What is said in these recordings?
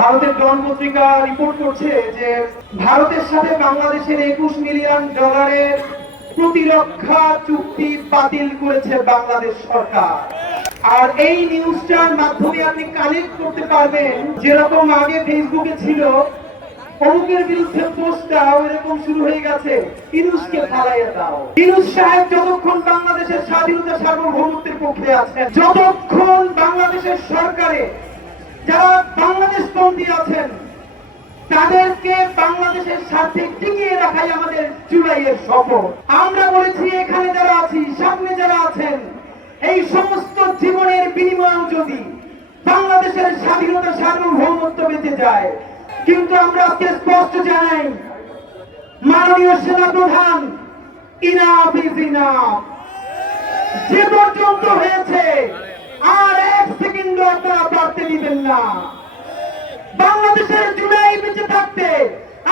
ভারতের জন পত্রিকা রিপোর্ট করছে যে ভারতের সাথে বাংলাদেশের একুশ মিলিয়ন ডলারের প্রতিরক্ষা চুক্তি বাতিল করেছে বাংলাদেশ সরকার আর এই নিউজটার মাধ্যমে আপনি কানেক্ট করতে পারবেন যেরকম আগে ফেসবুকে ছিল অমুকের বিরুদ্ধে পোস্টটা দাও এরকম শুরু হয়ে গেছে ইনুসকে ফালাইয়া দাও ইনুস সাহেব যতক্ষণ বাংলাদেশের স্বাধীনতা সার্বভৌমত্বের পক্ষে আছে যতক্ষণ বাংলাদেশের সরকারে প্রতিবন্ধী আছেন তাদেরকে বাংলাদেশের সাথে টিকিয়ে রাখাই আমাদের জুলাইয়ের সফর আমরা বলেছি এখানে যারা আছি সামনে যারা আছেন এই সমস্ত জীবনের বিনিময়েও যদি বাংলাদেশের স্বাধীনতা সার্বভৌমত্ব বেঁচে যায় কিন্তু আমরা আজকে স্পষ্ট জানাই মাননীয় সেনাপ্রধান ইনাফ ইজ যে পর্যন্ত হয়েছে আর এক সেকেন্ড আপনারা বাড়তে দিবেন না বাংলাদেশের জুলাই বেঁচে থাকতে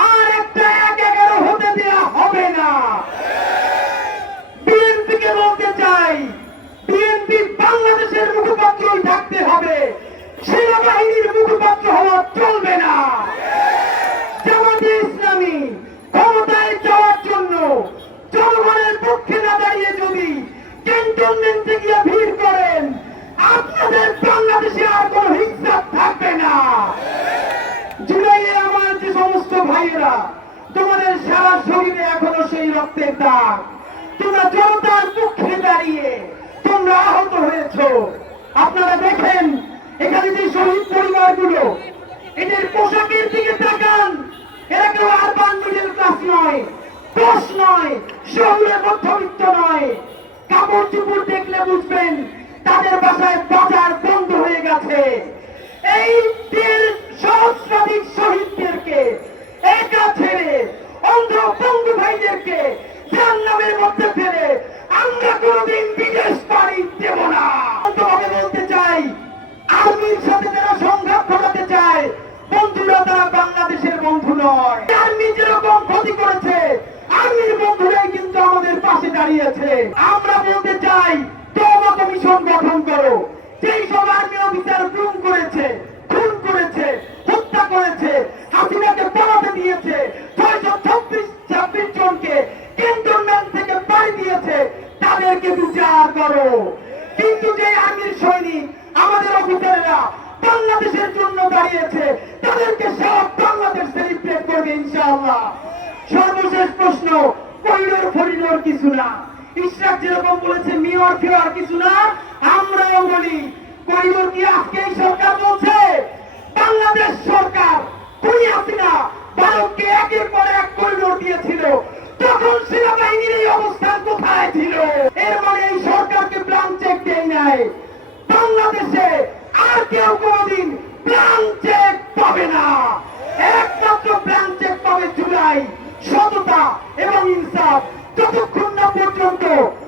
আর একটা এক এগারো হতে দেওয়া হবে না বিএনপিকে বলতে চাই বিএনপি বাংলাদেশের মুখপাত্রই থাকতে হবে সেনাবাহিনীর মুখপাত্র হওয়া চলবে না সারা শরীরে এখনো সেই রক্তের দাগ তোমরা জনতার দুঃখে দাঁড়িয়ে তোমরা আহত হয়েছ আপনারা দেখেন এখানে যে শহীদ পরিবার গুলো এদের পোশাকের দিকে তাকান এরা কেউ আর বান্ধবের ক্লাস নয় দোষ নয় শহুরে মধ্যবিত্ত নয় কাপড় চুপুর দেখলে বুঝবেন তাদের বাসায় বাজার বন্ধ হয়ে গেছে এই তীর সহস্রাধিক শহীদদেরকে নয় আর যেরকম ক্ষতি করেছে আর্মির বন্ধুরাই কিন্তু আমাদের পাশে দাঁড়িয়েছে আমরা বলতে চাই তবা কমিশন গঠন করো যেই সব আর্মি অফিসার গুম করেছে খুন করেছে হত্যা করেছে হাসিনাকে পালাতে দিয়েছে ছয়শো ছাব্বিশ ছাব্বিশ জনকে ক্যান্টনমেন্ট থেকে পাড়ি দিয়েছে তাদেরকে বিচার করো কিন্তু যে আর্মির সৈনিক আমাদের অফিসারেরা বাংলাদেশের জন্য দাঁড়িয়েছে তাদেরকে বাবা সর্বশেষ প্রশ্ন করিডোর ফরিডোর কিছু না ইসরাক যেরকম বলেছে মিওর ফিওর কিছু না আমরাও বলি করিডোর কি আজকে সরকার বলছে বাংলাদেশ সরকার তুই না ভারতকে একের পর এক করিডোর দিয়েছিল তখন সেনাবাহিনীর এই অবস্থান কোথায় ছিল এর মানে এই সরকারকে প্ল্যান চেক দেয় নাই বাংলাদেশে আর কেউ কোনোদিন প্ল্যান চেক পর্যন্ত